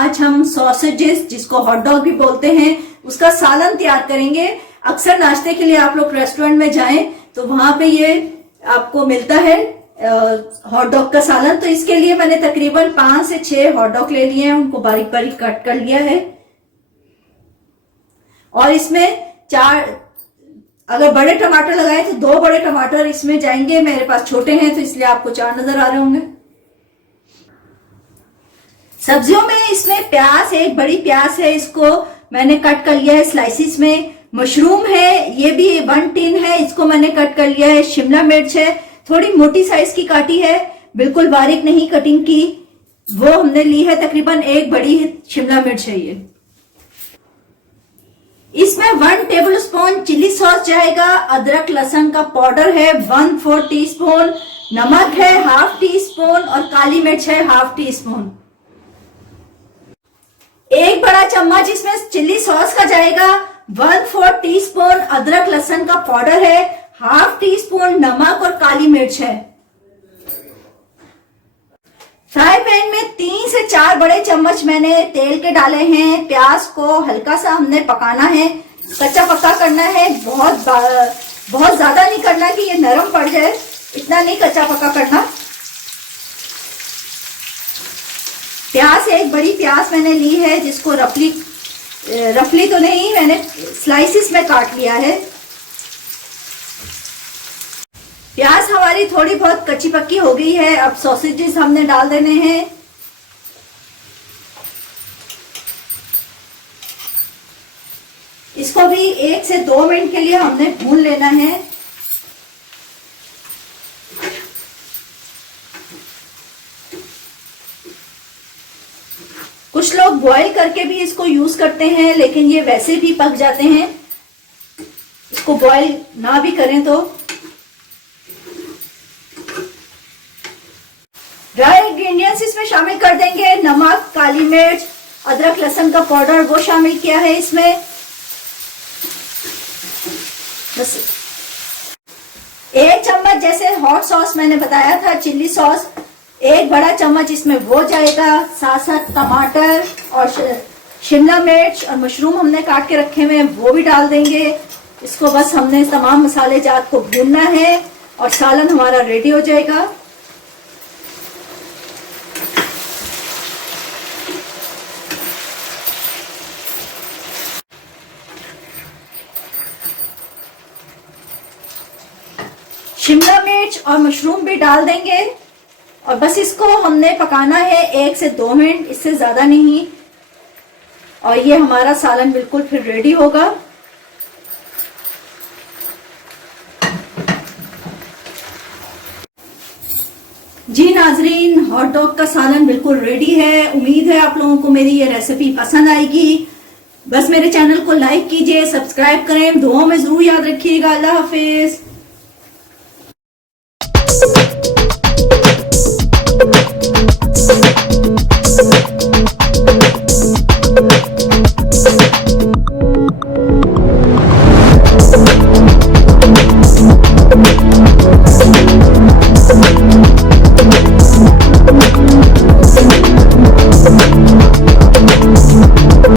आज हम सॉसेजेस, जिसको हॉट डॉग भी बोलते हैं, उसका सालन तैयार करेंगे। अक्सर नाश्ते के लिए आप लोग रेस्टोरेंट में जाएं तो वहां पे ये आपको मिलता है हॉट डॉग का सालन। तो इसके लिए मैंने तकरीबन 5 से 6 हॉट डॉग ले लिए हैं, उनको बारीक बारीक कट कर लिया है। और इसमें 4, अगर बड़े टमाटर लगाए तो 2 बड़े टमाटर इसमें जाएंगे। मेरे पास छोटे हैं तो इसलिए आपको 4 नजर आ रहे होंगे। सब्जियों में इसमें प्याज, एक बड़ी प्याज है, इसको मैंने कट कर लिया है स्लाइसिस में। मशरूम है, ये भी 1 टिन है, इसको मैंने कट कर लिया है। शिमला मिर्च है, थोड़ी मोटी साइज की काटी है, बिल्कुल बारीक नहीं कटिंग की, वो हमने ली है। तकरीबन 1 बड़ी शिमला मिर्च है ये। इसमें 1 टेबल स्पून चिली सॉस जाएगा। अदरक लहसुन का पाउडर है 1/4 टीस्पून, नमक है 1/2 टीस्पून और काली मिर्च है 1/2 टीस्पून। 1 बड़ा चम्मच इसमें चिली सॉस का जाएगा। 1/4 टीस्पून अदरक लहसुन का पाउडर है, 1/2 टीस्पून नमक और काली मिर्च है। फ्राई पैन में 3 से 4 बड़े चम्मच मैंने तेल के डाले हैं। प्याज को हल्का सा हमने पकाना है, कच्चा पक्का करना है। बहुत ज्यादा नहीं करना कि ये नरम पड़ जाए, इतना नहीं कच्चा पक्का करना। प्याज, 1 बड़ी प्याज मैंने ली है, जिसको रफली तो नहीं, मैंने स्लाइसिस में काट लिया है। प्याज हमारी थोड़ी बहुत कच्ची पक्की हो गई है। अब सॉसेजेस हमने डाल देने हैं। इसको भी 1 से 2 मिनट के लिए हमने भून लेना है। कुछ लोग बॉईल करके भी इसको यूज करते हैं, लेकिन ये वैसे भी पक जाते हैं, इसको बॉईल ना भी करें तो। ड्राई इंग्रेडिएंट्स इसमें शामिल कर देंगे। नमक, काली मिर्च, अदरक लहसुन का पाउडर वो शामिल किया है इसमें। बस 1 चम्मच जैसे हॉट सॉस मैंने बताया था, चिल्ली सॉस, 1 बड़ा चम्मच इसमें वो जाएगा। साथ साथ टमाटर और शिमला मिर्च और मशरूम हमने काट के रखे हुए हैं, वो भी डाल देंगे। इसको बस हमने तमाम मसाले जात को भूनना है और सालन हमारा रेडी हो जाएगा। शिमला मिर्च और मशरूम भी डाल देंगे और बस इसको हमने पकाना है 1 से 2 मिनट, इससे ज्यादा नहीं। और ये हमारा सालन बिल्कुल फिर रेडी होगा। जी नाजरीन, हॉट डॉग का सालन बिल्कुल रेडी है। उम्मीद है आप लोगों को मेरी ये रेसिपी पसंद आएगी। बस मेरे चैनल को लाइक कीजिए, सब्सक्राइब करें, दुआओं में जरूर याद रखिएगा। अल्लाह हाफिज।